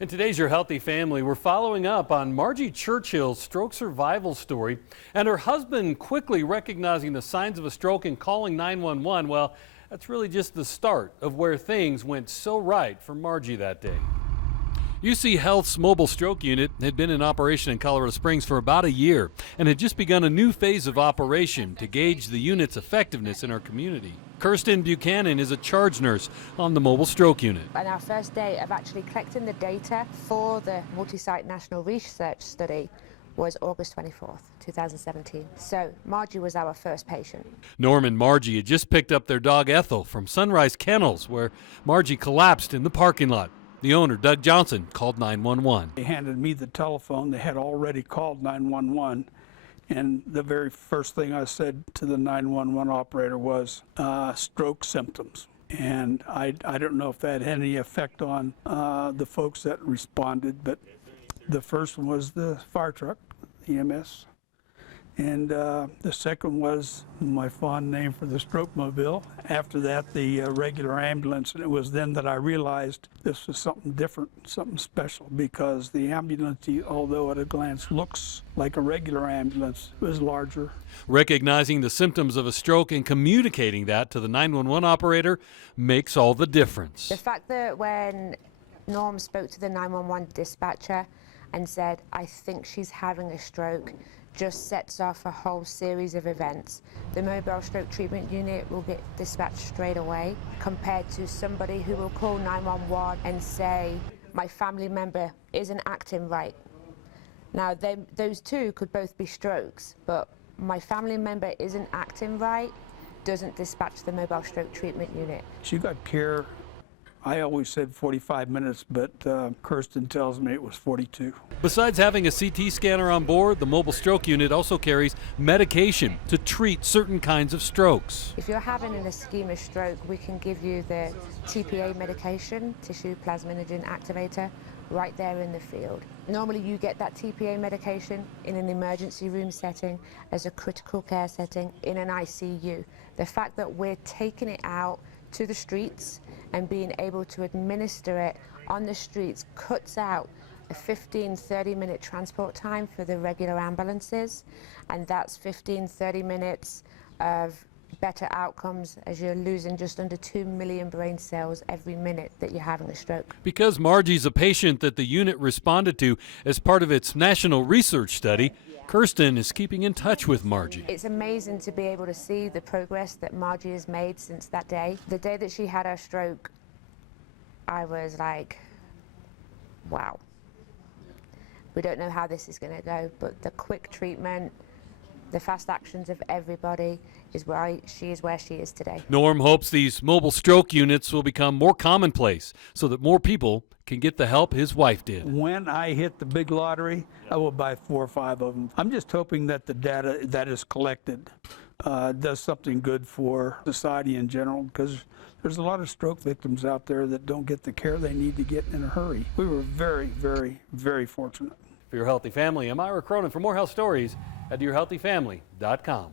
In today's Your Healthy Family, we're following up on Margie Churchill's stroke survival story and her husband quickly recognizing the signs of a stroke and calling 911. Well, that's really just the start of where things went so right for Margie that day. UCHealth's Mobile Stroke Unit had been in operation in Colorado Springs for about a year and had just begun a new phase of operation to gauge the unit's effectiveness in our community. Kirsten Buchanan is a charge nurse on the Mobile Stroke Unit. On our first day of actually collecting the data for the multi-site national research study was August 24th, 2017. So Margie was our first patient. Norm and Margie had just picked up their dog Ethel from Sunrise Kennels, where Margie collapsed in the parking lot. The owner, Doug Johnson, called 911. They handed me the telephone. They had already called 911. And the very first thing I said to the 911 operator was stroke symptoms. And I don't know if that had any effect on the folks that responded, but the first one was the fire truck, EMS. And the second was my fond name for the stroke mobile. After that, the regular ambulance. And it was then that I realized this was something different, something special, because the ambulance, although at a glance looks like a regular ambulance, was larger. Recognizing the symptoms of a stroke and communicating that to the 911 operator makes all the difference. The fact that when Norm spoke to the 911 dispatcher and said, "I think she's having a stroke," just sets off a whole series of events. The mobile stroke treatment unit will get dispatched straight away, compared to somebody who will call 911 and say, "My family member isn't acting right." Now, those two could both be strokes, but "my family member isn't acting right" doesn't dispatch the mobile stroke treatment unit. She got care. I always said 45 minutes, but Kirsten tells me it was 42. Besides having a CT scanner on board, the Mobile Stroke Unit also carries medication to treat certain kinds of strokes. If you're having an ischemic stroke, we can give you the TPA medication, tissue plasminogen activator, right there in the field. Normally you get that TPA medication in an emergency room setting, as a critical care setting, in an ICU. The fact that we're taking it out to the streets and being able to administer it on the streets cuts out a 15-30 minute transport time for the regular ambulances, and that's 15-30 minutes of better outcomes, as you're losing just under 2 million brain cells every minute that you're having a stroke. Because Margie's a patient that the unit responded to as part of its national research study, Kirsten is keeping in touch with Margie. It's amazing to be able to see the progress that Margie has made since that day. The day that she had her stroke, I was like, wow. We don't know how this is going to go, but the quick treatment, the fast actions of everybody is why she is where she is today. Norm hopes these mobile stroke units will become more commonplace so that more people can get the help his wife did. When I hit the big lottery, I will buy 4 or 5 of them. I'm just hoping that the data that is collected does something good for society in general, because there's a lot of stroke victims out there that don't get the care they need to get in a hurry. We were very, very, very fortunate. For Your Healthy Family, I'm Ira Cronin. For more health stories, at yourhealthyfamily.com.